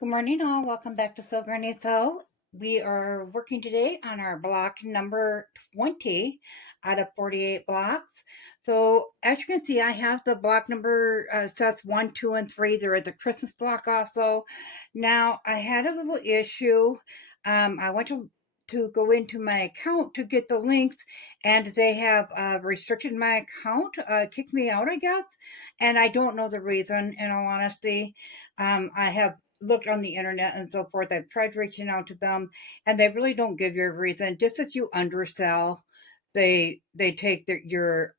Good morning, all. Welcome back to Silver and Sew. We are working today on our block number 20 out of 48 blocks. So, as you can see, I have the block number sets 1, 2, and 3. There is a Christmas block also. Now, I had a little issue. I went to go into my account to get the links, and they have restricted my account, kicked me out, I guess. And I don't know the reason, in all honesty. I have looked on the internet and so forth. I've tried reaching out to them, and they really don't give you a reason. Just if you undersell, they take your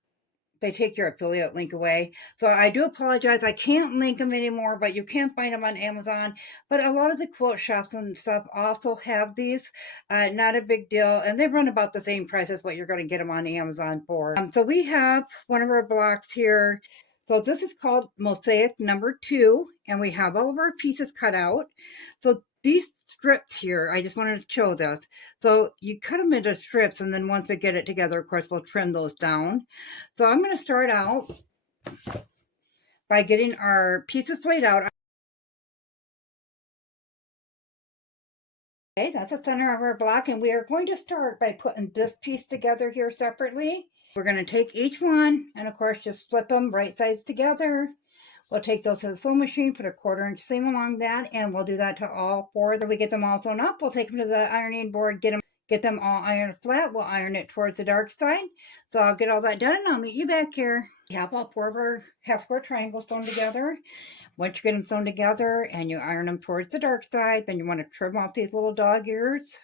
affiliate link away. So I do apologize. I can't link them anymore, but you can find them on Amazon. But a lot of the quilt shops and stuff also have these. Not a big deal. And they run about the same price as what you're going to get them on Amazon for. So we have one of our blocks here. So this is called Mosaic number 2. And we have all of our pieces cut out. So these strips here, I just wanted to show this. So you cut them into strips, and then once we get it together, of course, we'll trim those down. So I'm going to start out by getting our pieces laid out. Okay, that's the center of our block, and we are going to start by putting this piece together here separately. We're going to take each one, and of course, just flip them right sides together. We'll take those to the sewing machine, put a 1/4 inch seam along that, and we'll do that to all 4. Then we get them all sewn up. We'll take them to the ironing board, get them all ironed flat. We'll iron it towards the dark side. So I'll get all that done, and I'll meet you back here. We have all 4 of our half square triangles sewn together. Once you get them sewn together and you iron them towards the dark side, then you want to trim off these little dog ears.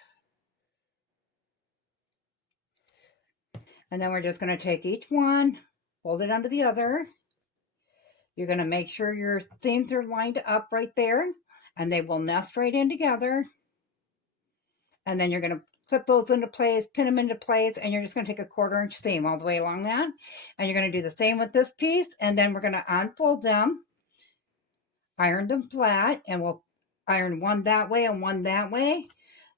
And then we're just going to take each one, fold it onto the other. You're going to make sure your seams are lined up right there, and they will nest right in together. And then you're going to clip those into place, pin them into place, and you're just going to take a 1/4 inch seam all the way along that. And you're going to do the same with this piece, and then we're going to unfold them, iron them flat, and we'll iron one that way and one that way.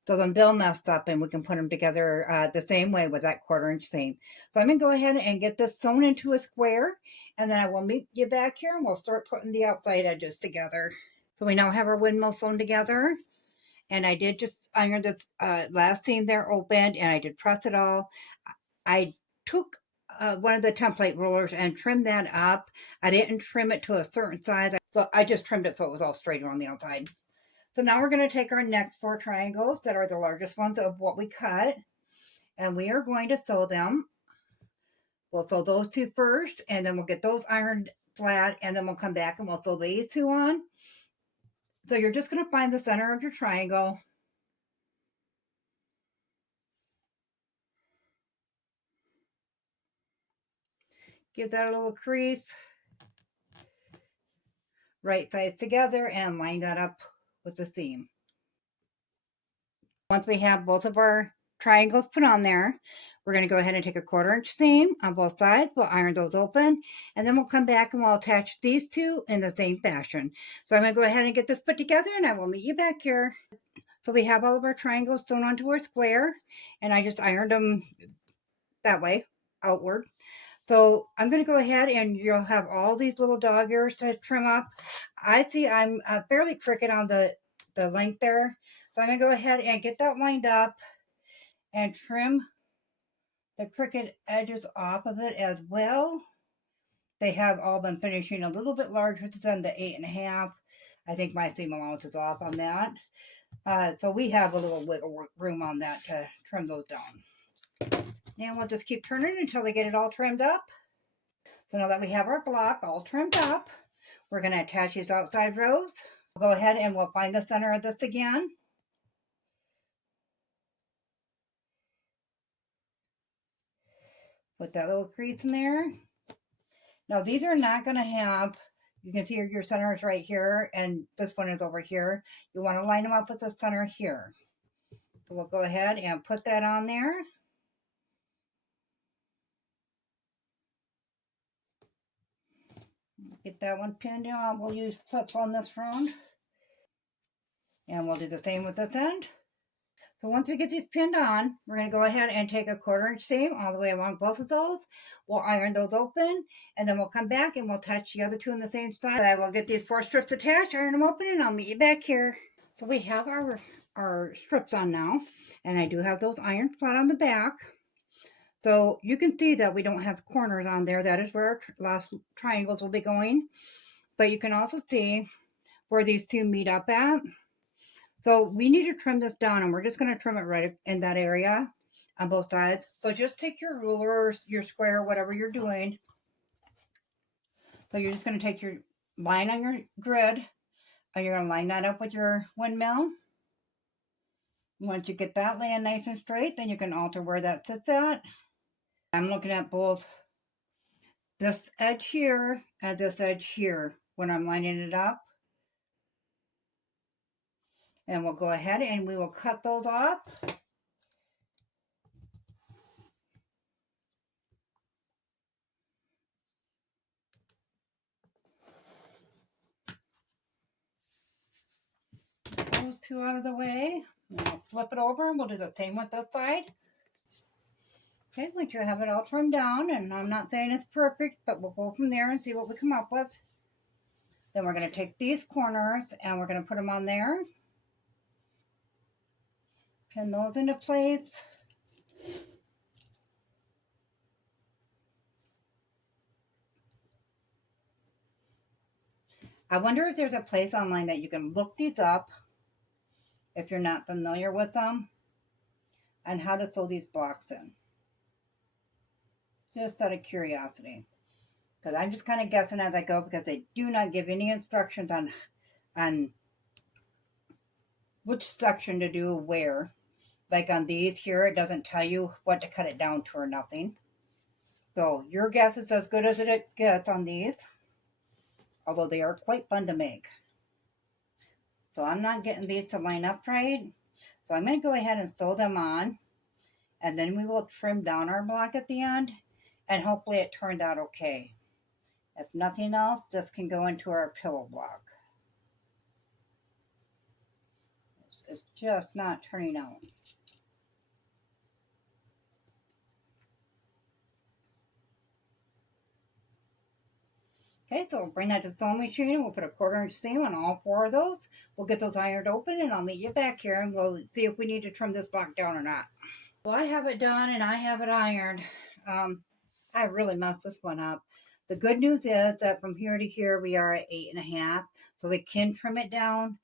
So then they'll nest up, and we can put them together the same way with that 1/4 inch seam. So I'm going to go ahead and get this sewn into a square, and then I will meet you back here, and we'll start putting the outside edges together. So we now have our windmill sewn together, and I did just iron this last seam there opened, and I did press it all. I took one of the template rollers and trimmed that up. I didn't trim it to a certain size, so I just trimmed it so it was all straight on the outside. So now we're going to take our next 4 triangles that are the largest ones of what we cut, and we are going to sew them. We'll sew those 2 first, and then we'll get those ironed flat, and then we'll come back and we'll sew these 2 on. So you're just going to find the center of your triangle. Give that a little crease. Right sides together and line that up with the seam. Once we have both of our triangles put on there, we're going to go ahead and take a 1/4 inch seam on both sides. We'll iron those open, and then we'll come back and we'll attach these 2 in the same fashion. So I'm going to go ahead and get this put together, and I will meet you back here. So we have all of our triangles sewn onto our square, and I just ironed them that way, outward. So I'm going to go ahead, and you'll have all these little dog ears to trim up. I see I'm fairly crooked on the length there. So I'm going to go ahead and get that lined up and trim the crooked edges off of it as well. They have all been finishing a little bit larger than the 8.5. I think my seam allowance is off on that. So we have a little wiggle room on that to trim those down. And we'll just keep turning until we get it all trimmed up. So now that we have our block all trimmed up, we're going to attach these outside rows. We'll go ahead and we'll find the center of this again. Put that little crease in there. Now these are not going to have, you can see your center is right here, and this one is over here. You want to line them up with the center here. So we'll go ahead and put that on there. Get that one pinned down. We'll use clips on this round. And we'll do the same with this end. So once we get these pinned on, we're going to go ahead and take a 1/4 inch seam all the way along both of those. We'll iron those open, and then we'll come back and we'll attach the other 2 on the same side. I will get these 4 strips attached, iron them open, and I'll meet you back here. So we have our strips on now, and I do have those ironed flat on the back. So you can see that we don't have corners on there. That is where our last triangles will be going. But you can also see where these two meet up at. So we need to trim this down, and we're just going to trim it right in that area on both sides. So just take your ruler, your square, whatever you're doing. So you're just going to take your line on your grid, and you're going to line that up with your windmill. Once you get that laying nice and straight, then you can alter where that sits at. I'm looking at both this edge here and this edge here when I'm lining it up. And we'll go ahead and we will cut those off. Those two out of the way. Now flip it over and we'll do the same with this side. Okay, once you have it all trimmed down, and I'm not saying it's perfect, but we'll go from there and see what we come up with. Then we're going to take these corners and we're going to put them on there. Pin those into place. I wonder if there's a place online that you can look these up if you're not familiar with them and how to sew these blocks in. Just out of curiosity. Because I'm just kind of guessing as I go, because they do not give any instructions on which section to do where. Like on these here, it doesn't tell you what to cut it down to or nothing. So your guess is as good as it gets on these, although they are quite fun to make. So I'm not getting these to line up right. So I'm going to go ahead and sew them on, and then we will trim down our block at the end, and hopefully it turned out okay. If nothing else, this can go into our pillow block. It's just not turning out. Okay, so we'll bring that to the sewing machine and we'll put a 1/4 inch seam on all 4 of those. We'll get those ironed open and I'll meet you back here and we'll see if we need to trim this block down or not. Well, I have it done and I have it ironed. I really messed this one up. The good news is that from here to here we are at 8.5, so we can trim it down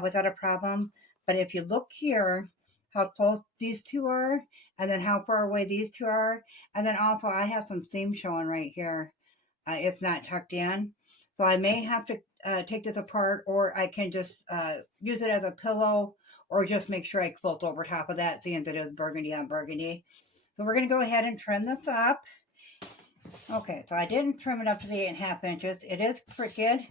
without a problem. But if you look here, how close these two are, and then how far away these two are, and then also I have some seam showing right here. It's not tucked in, so I may have to take this apart, or I can just use it as a pillow, or just make sure I quilt over top of that, seeing that it is burgundy on burgundy. So we're going to go ahead and trim this up. Okay, so I didn't trim it up to the 8.5 inches. It is crooked,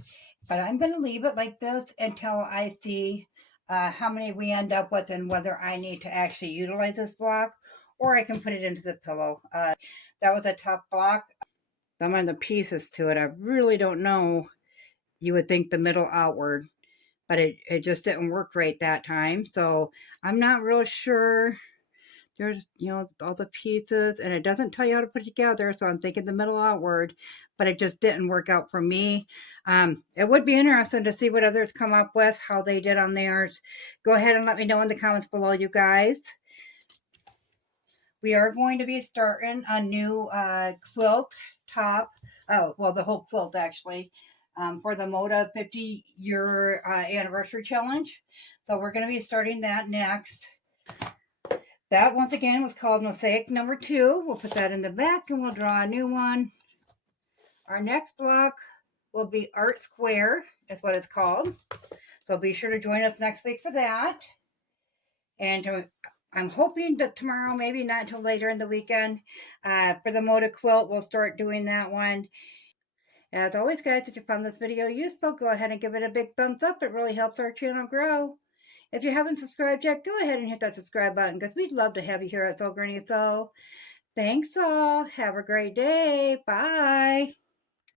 but I'm going to leave it like this until I see how many we end up with and whether I need to actually utilize this block, or I can put it into the pillow. That was a tough block. Some of the pieces to it, I really don't know. You would think the middle outward, but it just didn't work right that time. So I'm not real sure. There's, all the pieces, and it doesn't tell you how to put it together, so I'm thinking the middle outward, but it just didn't work out for me. It would be interesting to see what others come up with, how they did on theirs. Go ahead and let me know in the comments below, you guys. We are going to be starting a new quilt top. Oh, well, the whole quilt, actually, for the Moda 50-year anniversary challenge. So we're going to be starting that next. That, once again, was called Mosaic number 2. We'll put that in the back and we'll draw a new one. Our next block will be Art Square, is what it's called. So be sure to join us next week for that. And I'm hoping that tomorrow, maybe not until later in the weekend, for the Moda quilt, we'll start doing that one. As always, guys, if you found this video useful, go ahead and give it a big thumbs up. It really helps our channel grow. If you haven't subscribed yet, go ahead and hit that subscribe button because we'd love to have you here at Sew Granny Sew. Thanks all. Have a great day. Bye.